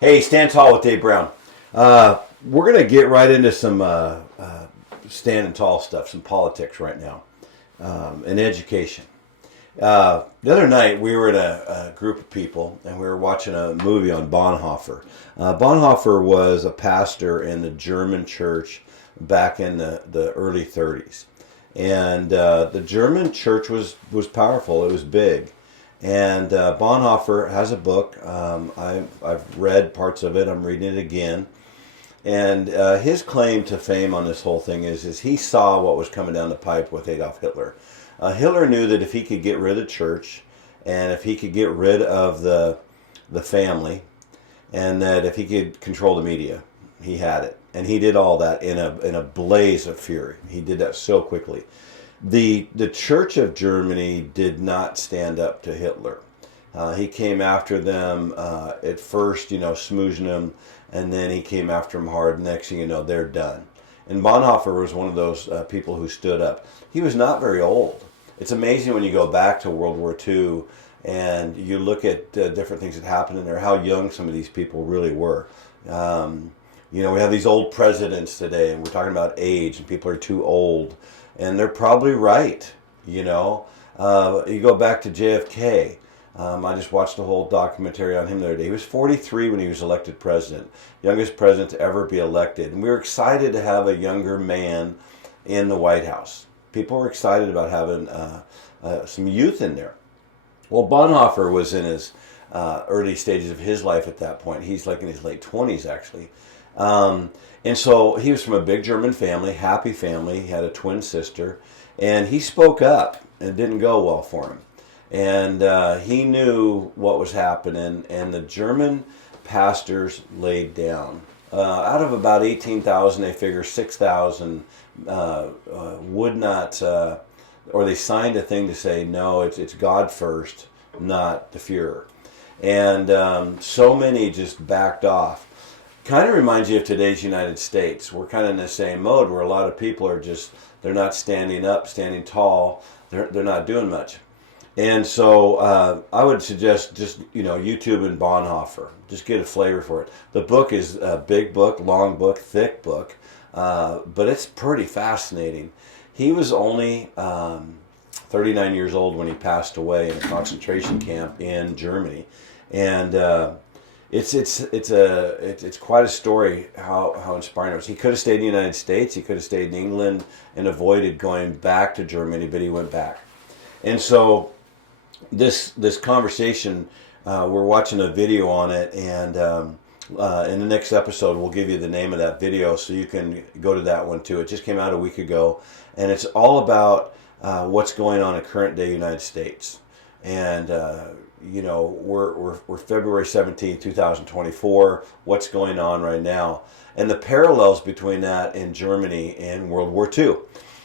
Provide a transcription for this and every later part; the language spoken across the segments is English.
Hey, Stand Tall with Dave Brown. We're going to get right into some standing tall stuff, some politics right now, and education. The other night, we were in a group of people, and we were watching a movie on Bonhoeffer. Bonhoeffer was a pastor in the German church back in the early 30s. And the German church was powerful. It was big. And Bonhoeffer has a book. I've read parts of it. I'm reading it again. And his claim to fame on this whole thing is he saw what was coming down the pipe with Adolf Hitler. Hitler knew that if he could get rid of the church, and if he could get rid of the family, and that if he could control the media, he had it. And he did all that in a blaze of fury. He did that so quickly. The Church of Germany did not stand up to Hitler. He came after them at first, smoozing them, and then he came after them hard. Next thing you know, they're done. And Bonhoeffer was one of those people who stood up. He was not very old. It's amazing when you go back to World War II and you look at different things that happened in there, how young some of these people really were. We have these old presidents today, and we're talking about age, and people are too old. And they're probably right, You go back to JFK. I just watched a whole documentary on him the other day. He was 43 when he was elected president, youngest president to ever be elected. And we were excited to have a younger man in the White House. People were excited about having some youth in there. Well, Bonhoeffer was in his early stages of his life at that point. He's like in his late 20s, actually. And so he was from a big German family, happy family. He had a twin sister, and he spoke up, and it didn't go well for him. And he knew what was happening, and the German pastors laid down. Out of about 18,000, they figure 6,000 would not, or they signed a thing to say, no, it's God first, not the Fuhrer. And so many just backed off. Kind of reminds you of today's United States. We're kind of in the same mode where a lot of people are they're not standing up, standing tall. They're not doing much. And so I would suggest just, YouTube and Bonhoeffer. Just get a flavor for it. The book is a big book, long book, thick book, but it's pretty fascinating. He was only 39 years old when he passed away in a concentration camp in Germany. And it's quite a story how inspiring it was. He could have stayed in the United States. He could have stayed in England and avoided going back to Germany, but he went back. And so this conversation, we're watching a video on it, and in the next episode we'll give you the name of that video so you can go to that one too. It just came out a week ago, and it's all about what's going on in current day United States. And we're February 17th, 2024. What's going on right now? And the parallels between that in Germany and World War II.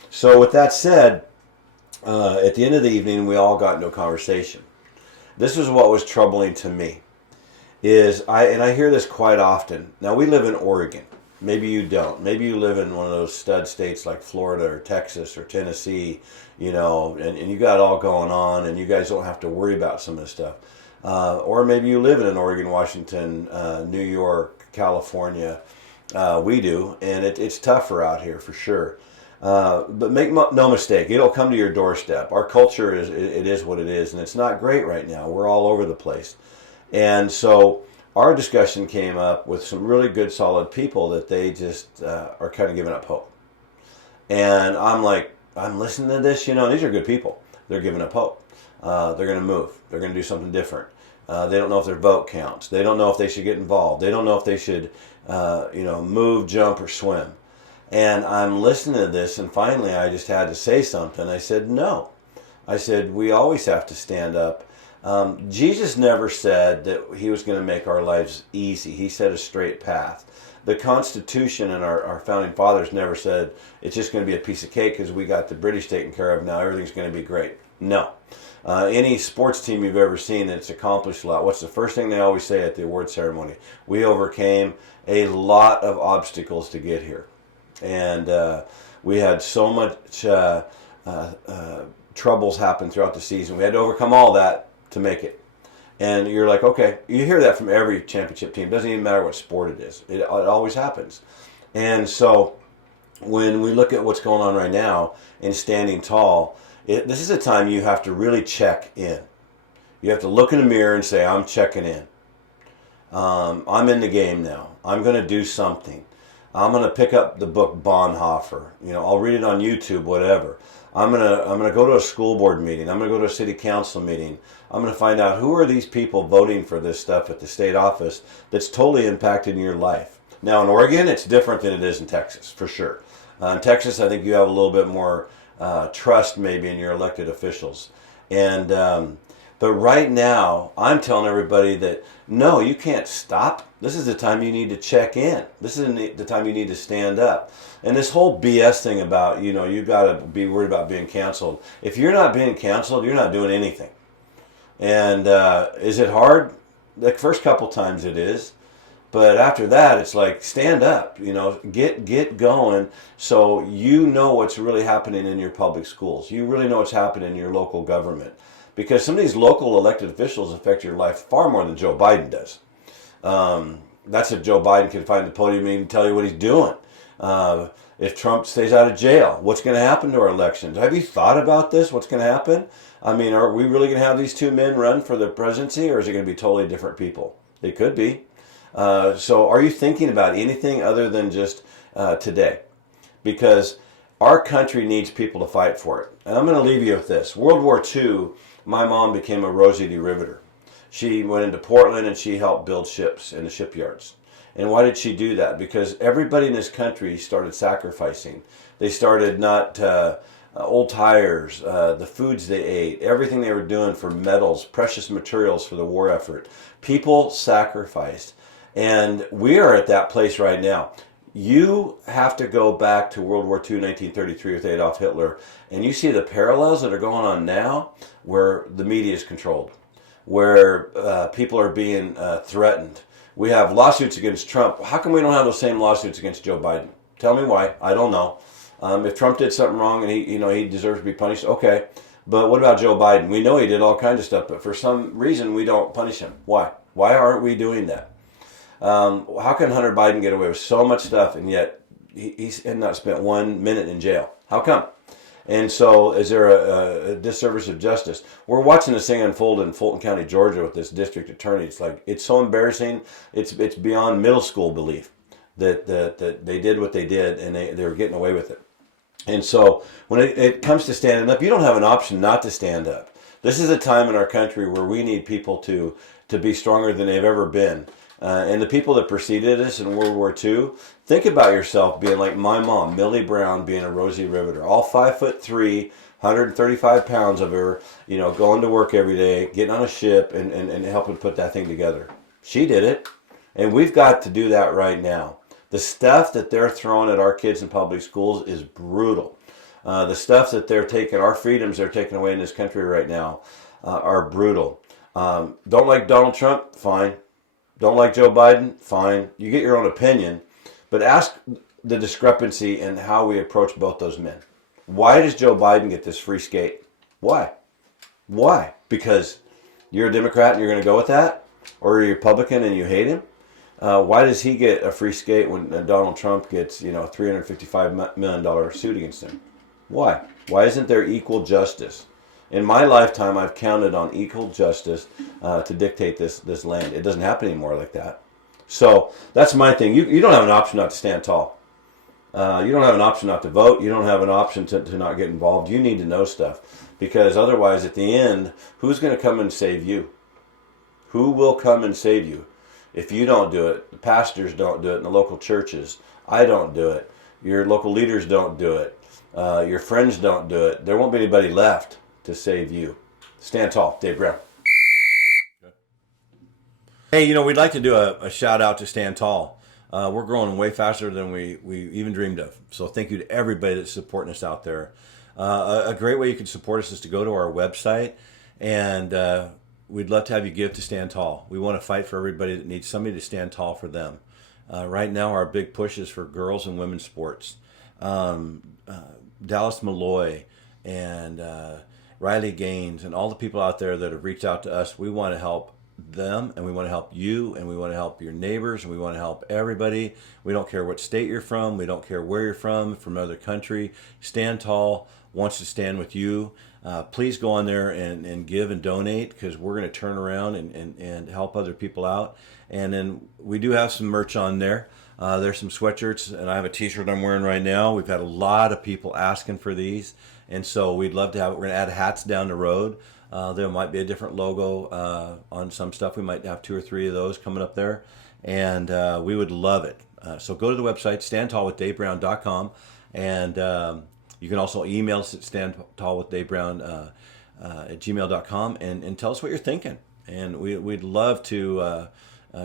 So with that said, at the end of the evening, we all got into a conversation. This is what was troubling to me. I hear this quite often. Now, we live in Oregon. Maybe you don't. Maybe you live in one of those stud states like Florida or Texas or Tennessee, and you got it all going on, and you guys don't have to worry about some of this stuff. Or maybe you live in Oregon, Washington, New York, California. We do, and it's tougher out here for sure. But make no mistake, it'll come to your doorstep. Our culture is what it is, and it's not great right now. We're all over the place. And so our discussion came up with some really good, solid people that they just are kind of giving up hope. And I'm listening to this, and these are good people. They're giving up hope. They're going to move. They're going to do something different. They don't know if their vote counts. They don't know if they should get involved. They don't know if they should, move, jump, or swim. And I'm listening to this, and finally I just had to say something. I said, no. I said, we always have to stand up. Jesus never said that he was going to make our lives easy. He said a straight path. The Constitution and our founding fathers never said it's just going to be a piece of cake because we got the British taken care of. Now everything's going to be great. No. Any sports team you've ever seen that's accomplished a lot, what's the first thing they always say at the award ceremony? We overcame a lot of obstacles to get here. And we had so much troubles happen throughout the season. We had to overcome all that. to make it. And you're like, okay, you hear that from every championship team. Doesn't even matter what sport it is. It always happens. And so when we look at what's going on right now in standing tall, this is a time you have to really check in. You have to look in the mirror and say, I'm checking in. I'm in the game now. I'm going to do something. I'm going to pick up the book Bonhoeffer. I'll read it on YouTube, whatever. I'm gonna go to a school board meeting. I'm gonna go to a city council meeting. I'm gonna find out who are these people voting for this stuff at the state office that's totally impacting your life. Now in Oregon, it's different than it is in Texas, for sure. In Texas, I think you have a little bit more trust maybe in your elected officials. And but right now, I'm telling everybody that no, you can't stop. This is the time you need to check in. This is the time you need to stand up. And this whole BS thing about, you got to be worried about being canceled. If you're not being canceled, you're not doing anything. And is it hard? The first couple times it is. But after that, it's like, stand up, get going so you know what's really happening in your public schools. You really know what's happening in your local government. Because some of these local elected officials affect your life far more than Joe Biden does. That's if Joe Biden can find the podium and tell you what he's doing. If Trump stays out of jail, what's going to happen to our elections? Have you thought about this? What's going to happen? I mean, are we really going to have these two men run for the presidency, or is it going to be totally different people? It could be. So are you thinking about anything other than just today? Because our country needs people to fight for it. And I'm going to leave you with this. World War II, my mom became a Rosie D. Riveter. She went into Portland and she helped build ships in the shipyards. And why did she do that? Because everybody in this country started sacrificing. They started not old tires, the foods they ate, everything they were doing for metals, precious materials for the war effort. People sacrificed. And we are at that place right now. You have to go back to World War II, 1933 with Adolf Hitler, and you see the parallels that are going on now where the media is controlled, where people are being threatened. We have lawsuits against Trump. How come we don't have those same lawsuits against Joe Biden? Tell me why. I don't know. If Trump did something wrong and he deserves to be punished, okay. But what about Joe Biden? We know he did all kinds of stuff, but for some reason we don't punish him. Why? Why aren't we doing that? How can Hunter Biden get away with so much stuff and yet he's not spent 1 minute in jail? How come? And so is there a disservice of justice? We're watching this thing unfold in Fulton County, Georgia with this district attorney. It's so embarrassing. It's beyond middle school belief that they did what they did and they were getting away with it. And so when it comes to standing up, you don't have an option not to stand up. This is a time in our country where we need people to be stronger than they've ever been. And the people that preceded us in World War II, think about yourself being like my mom, Millie Brown, being a Rosie Riveter, all 5'3", 135 pounds of her, going to work every day, getting on a ship and helping put that thing together. She did it. And we've got to do that right now. The stuff that they're throwing at our kids in public schools is brutal. The stuff that they're taking, our freedoms they're taking away in this country right now are brutal. Don't like Donald Trump? Fine. Don't like Joe Biden? Fine. You get your own opinion. But ask the discrepancy in how we approach both those men. Why does Joe Biden get this free skate? Why? Why? Because you're a Democrat and you're going to go with that? Or you're a Republican and you hate him? Why does he get a free skate when Donald Trump gets, $355 million suit against him? Why? Why isn't there equal justice? In my lifetime, I've counted on equal justice to dictate this land. It doesn't happen anymore like that. So that's my thing. You don't have an option not to stand tall. You don't have an option not to vote. You don't have an option to not get involved. You need to know stuff. Because otherwise, at the end, who's going to come and save you? Who will come and save you? If you don't do it, the pastors don't do it in the local churches. I don't do it. Your local leaders don't do it. Your friends don't do it. There won't be anybody left to save you. Stand tall. Dave Brown. Hey, we'd like to do a shout out to Stand Tall. We're growing way faster than we even dreamed of. So thank you to everybody that's supporting us out there. A great way you can support us is to go to our website, and we'd love to have you give to Stand Tall. We want to fight for everybody that needs somebody to stand tall for them. Right now, our big push is for girls and women's sports. Dallas Malloy and Riley Gaines, and all the people out there that have reached out to us. We want to help them, and we want to help you, and we want to help your neighbors, and we want to help everybody. We don't care what state you're from. We don't care where you're from another country. Stand Tall wants to stand with you. Please go on there and give and donate, because we're going to turn around and help other people out. And then we do have some merch on there. There's some sweatshirts, and I have a t-shirt I'm wearing right now. We've had a lot of people asking for these, and so we'd love to have it. We're going to add hats down the road. There might be a different logo on some stuff. We might have 2 or 3 of those coming up there, and we would love it. So go to the website, standtallwithdavebrown.com, and you can also email us at standtallwithdavebrown at gmail.com, and tell us what you're thinking. And we'd love to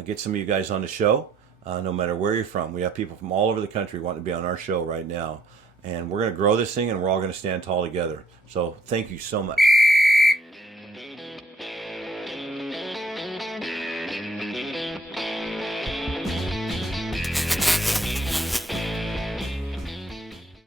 get some of you guys on the show, no matter where you're from. We have people from all over the country wanting to be on our show right now. And we're going to grow this thing, and we're all going to stand tall together. So thank you so much.